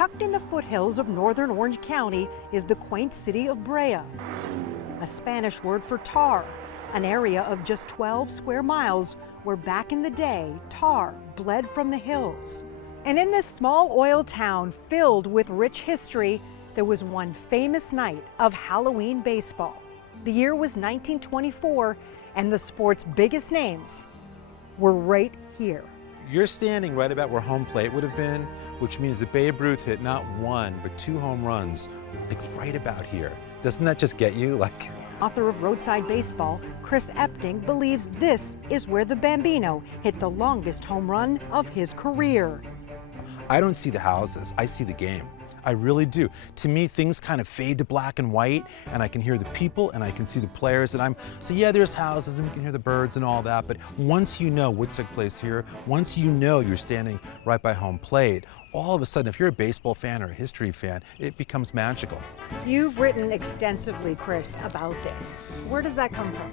Tucked in the foothills of northern Orange County is the quaint city of Brea, a Spanish word for tar, an area of just 12 square miles where back in the day, tar bled from the hills. And in this small oil town filled with rich history, there was one famous night of Halloween baseball. The year was 1924, and the sport's biggest names were right here. You're standing right about where home plate would have been, which means that Babe Ruth hit not one, but 2 home runs, like right about here. Doesn't that just get you? Author of Roadside Baseball, Chris Epting believes this is where the Bambino hit the longest home run of his career. I don't see the houses, I see the game. I really do. To me, things kind of fade to black and white, and I can hear the people and I can see the players, and so yeah, there's houses and we can hear the birds and all that, but once you know what took place here, once you know you're standing right by home plate, all of a sudden, if you're a baseball fan or a history fan, it becomes magical. You've written extensively, Chris, about this. Where does that come from?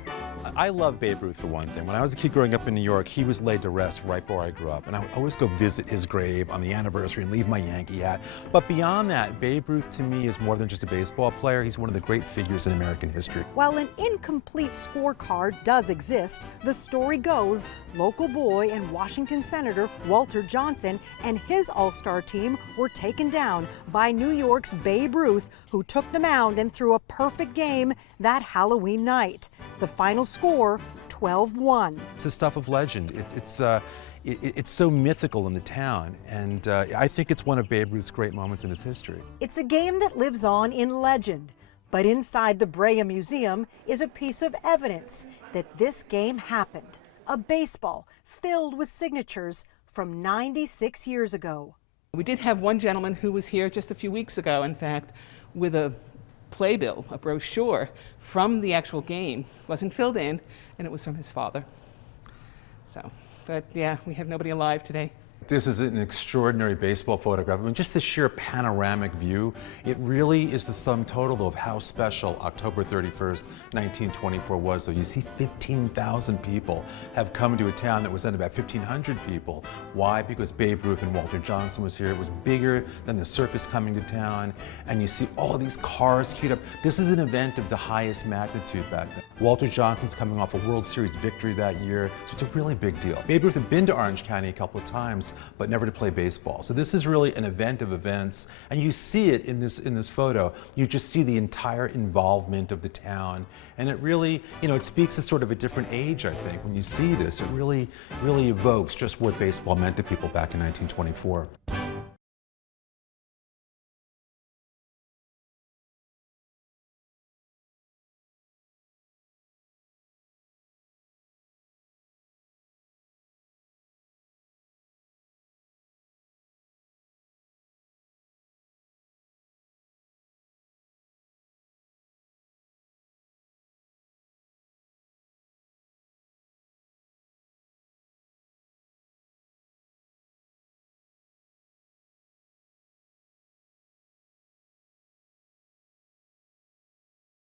I love Babe Ruth for one thing. When I was a kid growing up in New York, he was laid to rest right where I grew up. And I would always go visit his grave on the anniversary and leave my Yankee hat. But beyond that, Babe Ruth to me is more than just a baseball player. He's one of the great figures in American history. While an incomplete scorecard does exist, the story goes local boy and Washington Senator Walter Johnson and his all-star team were taken down by New York's Babe Ruth, who took the mound and threw a perfect game that Halloween night. The final score, 12-1. It's the stuff of legend. It's so mythical in the town, and I think it's one of Babe Ruth's great moments in his history. It's a game that lives on in legend, but inside the Brea Museum is a piece of evidence that this game happened. A baseball filled with signatures from 96 years ago. We did have one gentleman who was here just a few weeks ago, in fact, with a playbill, a brochure from the actual game. Wasn't filled in, and it was from his father. So, but yeah, we have nobody alive today. This is an extraordinary baseball photograph. I mean, just the sheer panoramic view, it really is the sum total of how special October 31st, 1924 was. So you see 15,000 people have come to a town that was then about 1,500 people. Why? Because Babe Ruth and Walter Johnson was here. It was bigger than the circus coming to town. And you see all of these cars queued up. This is an event of the highest magnitude back then. Walter Johnson's coming off a World Series victory that year, so it's a really big deal. Babe Ruth had been to Orange County a couple of times, but never to play baseball. So this is really an event of events, and you see it in this photo. You just see the entire involvement of the town, and it really, it speaks to sort of a different age, I think. When you see this, it really evokes just what baseball meant to people back in 1924.